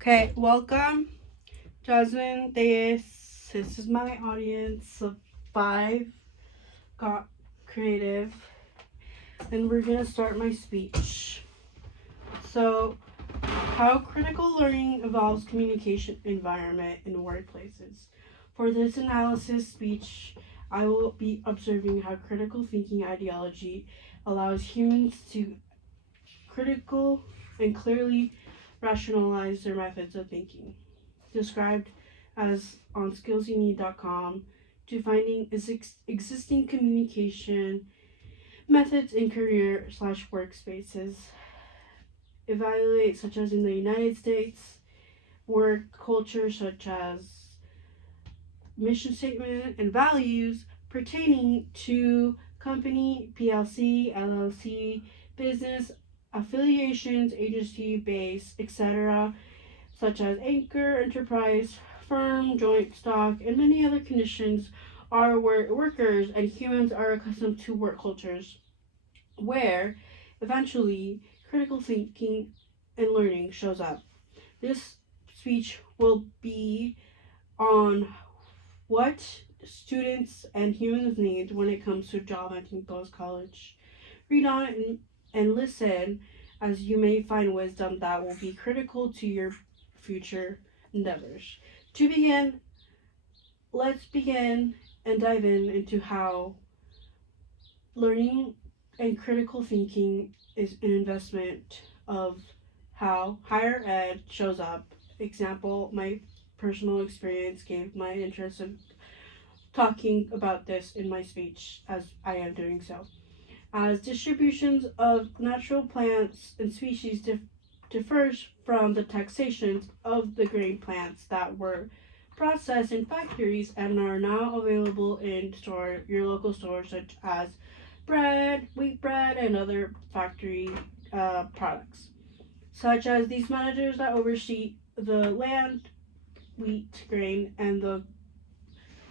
Okay, welcome, Jasmine. This is my audience of five got creative, and we're gonna start my speech. So, how critical learning evolves communication environment in workplaces. For this analysis speech, I will be observing how critical thinking ideology allows humans to critical and clearly rationalize their methods of thinking, described as on skillsyouneed.com, to finding existing communication methods in career slash workspaces. Evaluate such as in the United States, work culture such as mission statement and values pertaining to company, PLC, LLC, business, affiliations, agency, base, etc., such as anchor, enterprise, firm, joint stock, and many other conditions are where workers and humans are accustomed to work cultures where eventually critical thinking and learning shows up. This speech will be on what students and humans need when it comes to job hunting post college. Read on it and listen as you may find wisdom that will be critical to your future endeavors. To begin, let's begin and dive into how learning and critical thinking is an investment of how higher ed shows up. Example, my personal experience gave my interest in talking about this in my speech as I am doing so. As distributions of natural plants and species differs from the taxations of the grain plants that were processed in factories and are now available in your local stores such as bread, wheat bread, and other factory products, such as these managers that oversee the land, wheat grain, and the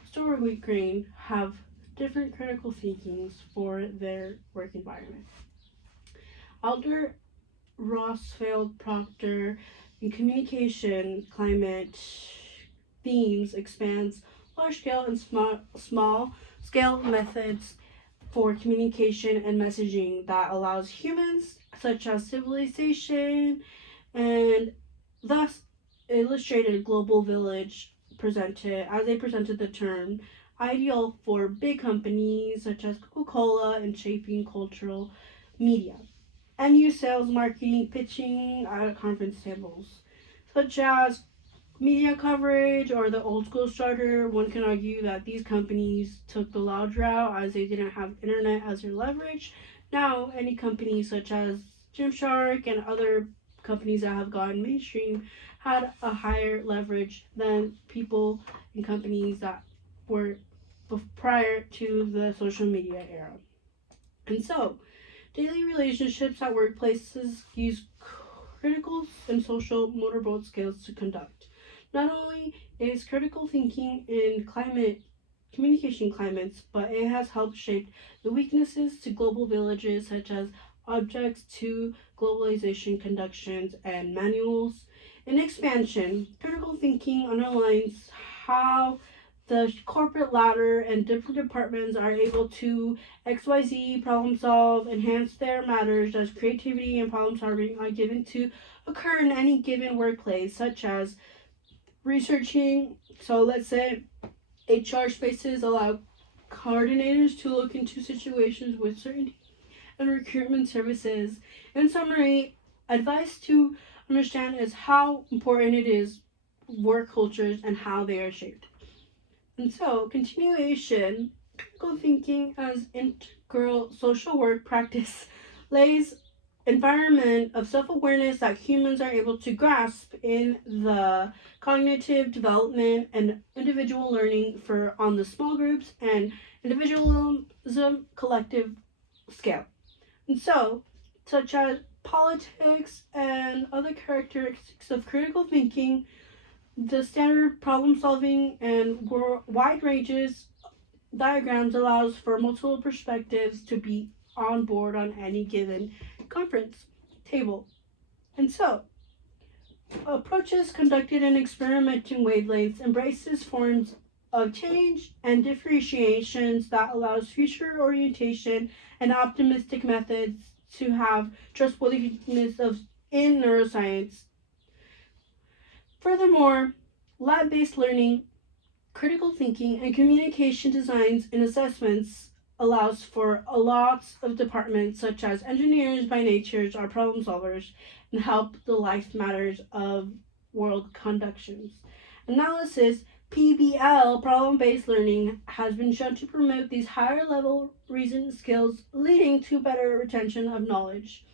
store wheat grain have different critical thinkings for their work environment. Alder Rossfeld Proctor in Communication Climate Themes expands large scale and small scale methods for communication and messaging that allows humans, such as civilization, and thus illustrated global village presented the term ideal for big companies such as Coca-Cola and shaping cultural media and use sales, marketing, pitching at conference tables, such as media coverage or the old school starter. One can argue that these companies took the loud route as they didn't have internet as their leverage. Now, any companies such as Gymshark and other companies that have gone mainstream had a higher leverage than people and companies that were prior to the social media era. And so, daily relationships at workplaces use critical and social motorboat skills to conduct. Not only is critical thinking in communication climates, but it has helped shape the weaknesses to global villages such as objects to globalization conductions and manuals. In expansion, critical thinking underlines how the corporate ladder and different departments are able to XYZ problem solve, enhance their matters as creativity and problem solving are given to occur in any given workplace, such as researching. So let's say HR spaces allow coordinators to look into situations with certainty and recruitment services. In summary, advice to understand is how important it is work cultures and how they are shaped. And so, continuation, critical thinking as integral social work practice lays environment of self-awareness that humans are able to grasp in the cognitive development and individual learning for on the small groups and individualism collective scale. And so, such as politics and other characteristics of critical thinking, the standard problem solving and wide ranges diagrams allows for multiple perspectives to be on board on any given conference table. And so, approaches conducted in experimenting wavelengths embraces forms of change and differentiations that allows future orientation and optimistic methods to have trustworthiness in neuroscience. Furthermore, lab-based learning, critical thinking, and communication designs and assessments allows for a lot of departments such as engineers by nature are problem solvers and help the life matters of world conductions. Analysis PBL, problem-based learning, has been shown to promote these higher level reasoning skills, leading to better retention of knowledge.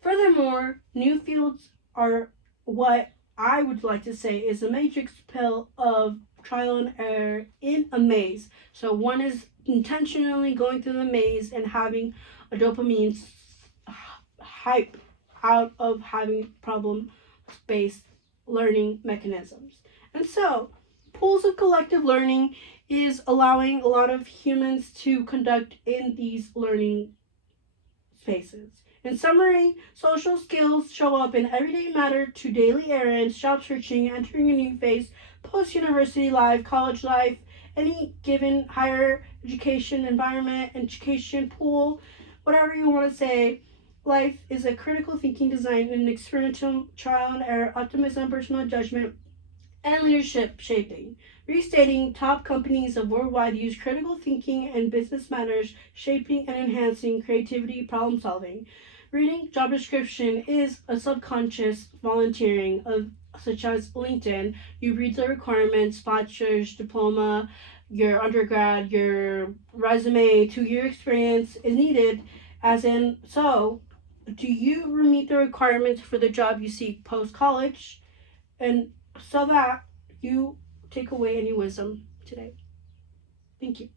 Furthermore, new fields are what I would like to say is a matrix pill of trial and error in a maze. So one is intentionally going through the maze and having a dopamine hype out of having problem-based learning mechanisms. And so, pools of collective learning is allowing a lot of humans to conduct in these learning spaces. In summary, social skills show up in everyday matter to daily errands, job searching, entering a new phase, post-university life, college life, any given higher education environment, education pool, whatever you want to say. Life is a critical thinking design and experiential trial and error, optimism, personal judgment, and leadership shaping. Restating, top companies of worldwide use critical thinking and business matters, shaping and enhancing creativity, problem solving. Reading job description is a subconscious volunteering of such as LinkedIn. You read the requirements, bachelor's, diploma, your undergrad, your resume, 2-year experience is needed, as in, so do you meet the requirements for the job you seek post-college? And so that you take away any wisdom today. Thank you.